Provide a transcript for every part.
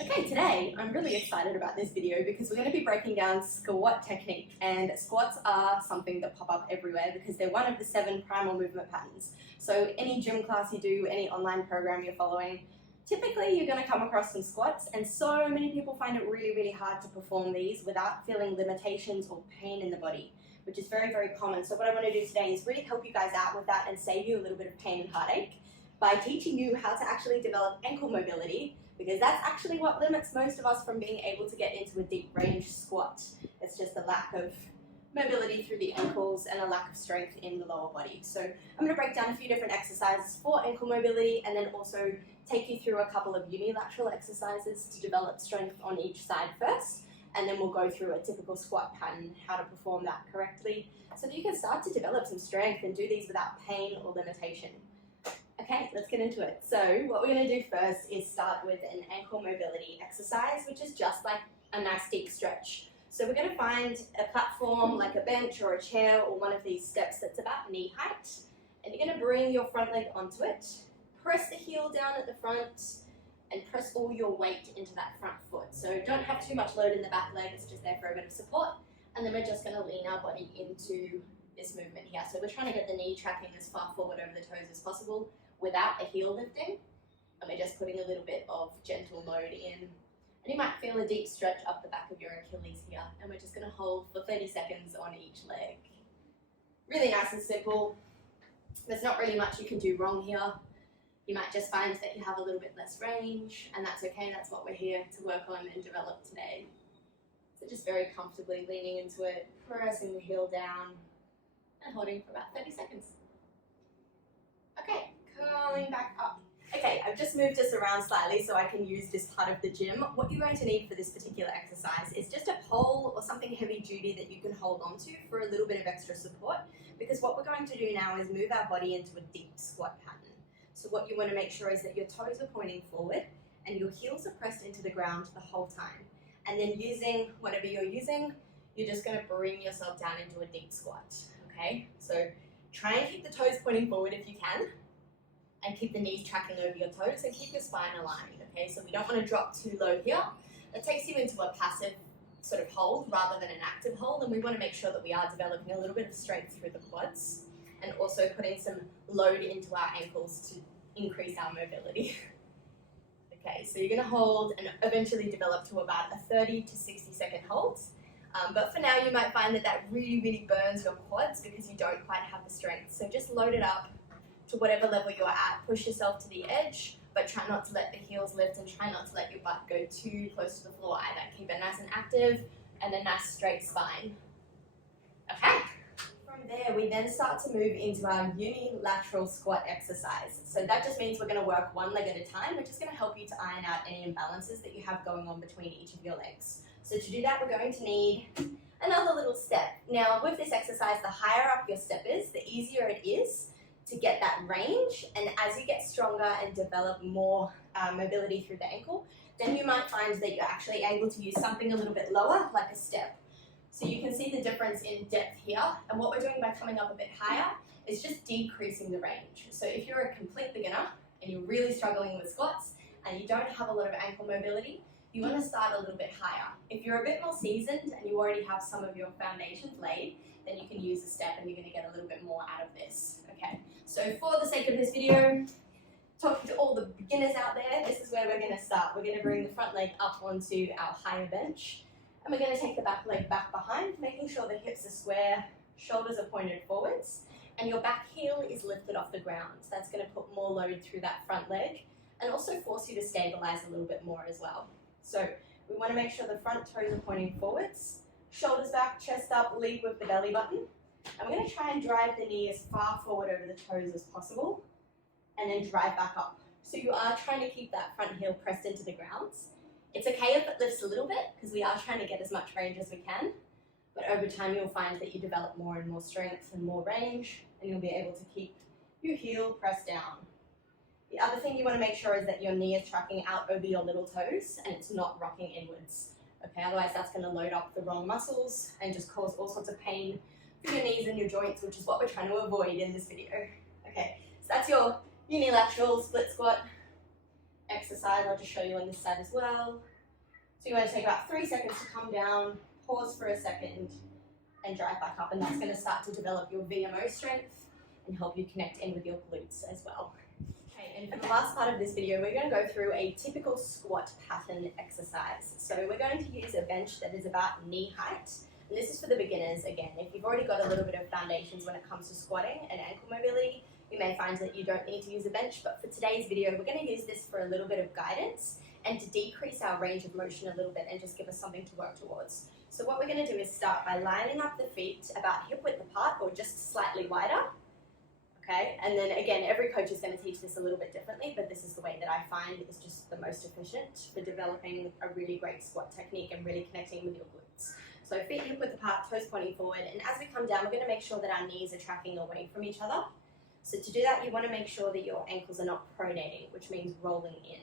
Okay, today I'm really excited about this video because we're going to be breaking down squat technique, and squats are something that pop up everywhere because they're one of the 7 primal movement patterns. So any gym class you do, any online program you're following, typically you're going to come across some squats, and so many people find it really hard to perform these without feeling limitations or pain in the body, which is very common. So what I want to do today is really help you guys out with that and save you a little bit of pain and heartache by teaching you how to actually develop ankle mobility, because that's actually what limits most of us from being able to get into a deep range squat. It's just a lack of mobility through the ankles and a lack of strength in the lower body. So I'm going to break down a few different exercises for ankle mobility and then also take you through a couple of unilateral exercises to develop strength on each side first, and then we'll go through a typical squat pattern, how to perform that correctly, so that you can start to develop some strength and do these without pain or limitation. Okay, let's get into it. So what we're going to do first is start with an ankle mobility exercise, which is just like a nice deep stretch. So we're going to find a platform like a bench or a chair or one of these steps that's about knee height, and you're going to bring your front leg onto it, press the heel down at the front, and press all your weight into that front foot. So don't have too much load in the back leg, it's just there for a bit of support, and then we're just going to lean our body into this movement here. So we're trying to get the knee tracking as far forward over the toes as possible without a heel lifting, and we're just putting a little bit of gentle load in. And you might feel a deep stretch up the back of your Achilles here, and we're just going to hold for 30 seconds on each leg. Really nice and simple. There's not really much you can do wrong here. You might just find that you have a little bit less range, and that's okay. That's what we're here to work on and develop today. So just very comfortably leaning into it, pressing the heel down, and holding for about 30 seconds. Okay, curling back up. Okay, I've just moved us around slightly so I can use this part of the gym. What you're going to need for this particular exercise is just a pole or something heavy duty that you can hold onto for a little bit of extra support, because what we're going to do now is move our body into a deep squat pattern. So what you want to make sure is that your toes are pointing forward and your heels are pressed into the ground the whole time. And then using whatever you're using, you're just going to bring yourself down into a deep squat. Okay, so try and keep the toes pointing forward if you can, and keep the knees tracking over your toes, and keep your spine aligned. Okay, so we don't want to drop too low here. That takes you into a passive sort of hold rather than an active hold, and we want to make sure that we are developing a little bit of strength through the quads and also putting some load into our ankles to increase our mobility. Okay, so you're going to hold and eventually develop to about a 30 to 60 second hold. But for now, you might find that that really burns your quads because you don't quite have the strength. So just load it up to whatever level you're at. Push yourself to the edge, but try not to let the heels lift and try not to let your butt go too close to the floor either. Keep it nice and active and a nice straight spine. Okay. From there, we then start to move into our unilateral squat exercise. So that just means we're going to work one leg at a time, which is going to help you to iron out any imbalances that you have going on between each of your legs. So to do that, we're going to need another little step. Now, with this exercise, the higher up your step is, the easier it is to get that range. And as you get stronger and develop more mobility through the ankle, then you might find that you're actually able to use something a little bit lower, like a step. So you can see the difference in depth here. And what we're doing by coming up a bit higher is just decreasing the range. So if you're a complete beginner and you're really struggling with squats and you don't have a lot of ankle mobility, you want to start a little bit higher. If you're a bit more seasoned and you already have some of your foundations laid, then you can use a step and you're going to get a little bit more out of this. Okay, so for the sake of this video, talking to all the beginners out there, this is where we're going to start. We're going to bring the front leg up onto our higher bench, and we're going to take the back leg back behind, making sure the hips are square, shoulders are pointed forwards, and your back heel is lifted off the ground. So that's going to put more load through that front leg and also force you to stabilize a little bit more as well. So we want to make sure the front toes are pointing forwards, shoulders back, chest up, lead with the belly button. And we're going to try and drive the knee as far forward over the toes as possible, and then drive back up. So you are trying to keep that front heel pressed into the ground. It's okay if it lifts a little bit because we are trying to get as much range as we can. But over time, you'll find that you develop more and more strength and more range, and you'll be able to keep your heel pressed down. The other thing you want to make sure is that your knee is tracking out over your little toes and it's not rocking inwards. Okay, otherwise that's going to load up the wrong muscles and just cause all sorts of pain for your knees and your joints, which is what we're trying to avoid in this video. Okay, so that's your unilateral split squat. exercise. I'll just show you on this side as well. So you want to take about 3 seconds to come down, pause for a second, and drive back up. And that's going to start to develop your VMO strength and help you connect in with your glutes as well. Okay, and for the last part of this video, we're going to go through a typical squat pattern exercise. So we're going to use a bench that is about knee height. And this is for the beginners again. If you've already got a little bit of foundations when it comes to squatting and ankle mobility, you may find that you don't need to use a bench, but for today's video, we're going to use this for a little bit of guidance and to decrease our range of motion a little bit and just give us something to work towards. So what we're going to do is start by lining up the feet about hip width apart or just slightly wider. Okay, and then again, every coach is going to teach this a little bit differently, but this is the way that I find is just the most efficient for developing a really great squat technique and really connecting with your glutes. So feet hip width apart, toes pointing forward, and as we come down, we're going to make sure that our knees are tracking away from each other. So to do that, you want to make sure that your ankles are not pronating, which means rolling in.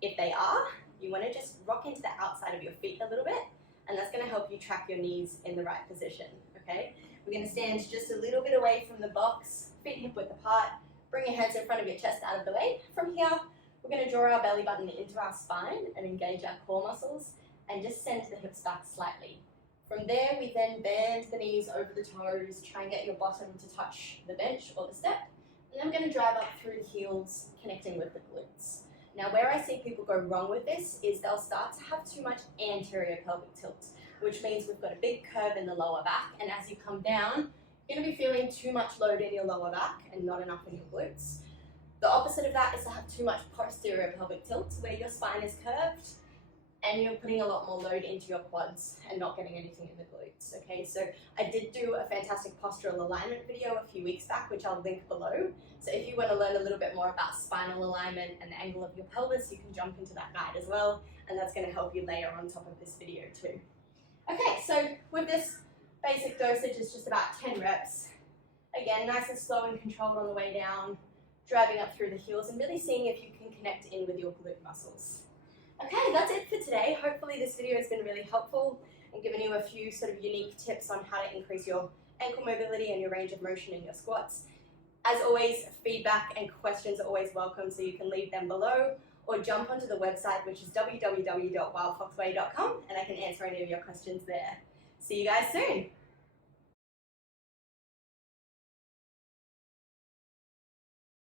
If they are, you want to just rock into the outside of your feet a little bit, and that's going to help you track your knees in the right position, okay? We're going to stand just a little bit away from the box, feet hip width apart, bring your hands in front of your chest out of the way. From here, we're going to draw our belly button into our spine and engage our core muscles, and just send the hips back slightly. From there, we then bend the knees over the toes, try and get your bottom to touch the bench or the step, and then we're going to drive up through the heels, connecting with the glutes. Now, where I see people go wrong with this is they'll start to have too much anterior pelvic tilt, which means we've got a big curve in the lower back, and as you come down, you're going to be feeling too much load in your lower back and not enough in your glutes. The opposite of that is to have too much posterior pelvic tilt, where your spine is curved and you're putting a lot more load into your quads and not getting anything in the glutes, okay? So I did do a fantastic postural alignment video a few weeks back, which I'll link below. So if you want to learn a little bit more about spinal alignment and the angle of your pelvis, you can jump into that guide as well, and that's going to help you layer on top of this video too. Okay, so with this basic dosage, it's just about 10 reps. Again, nice and slow and controlled on the way down, driving up through the heels and really seeing if you can connect in with your glute muscles. Okay, that's it for today. Hopefully this video has been really helpful and given you a few sort of unique tips on how to increase your ankle mobility and your range of motion in your squats. As always, feedback and questions are always welcome, so you can leave them below or jump onto the website, which is www.wildfoxway.com, and I can answer any of your questions there. See you guys soon.